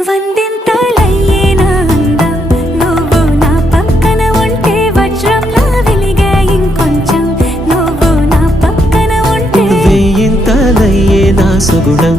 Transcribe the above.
వందింతలయ్యేనా అందం నువ్వు నా పక్కన ఉంటే వజ్రంలా వెలిగే ఇంకొంచెం నువ్వు నా పక్కన ఉంటే వేయింతలయ్యేనా సుగుణం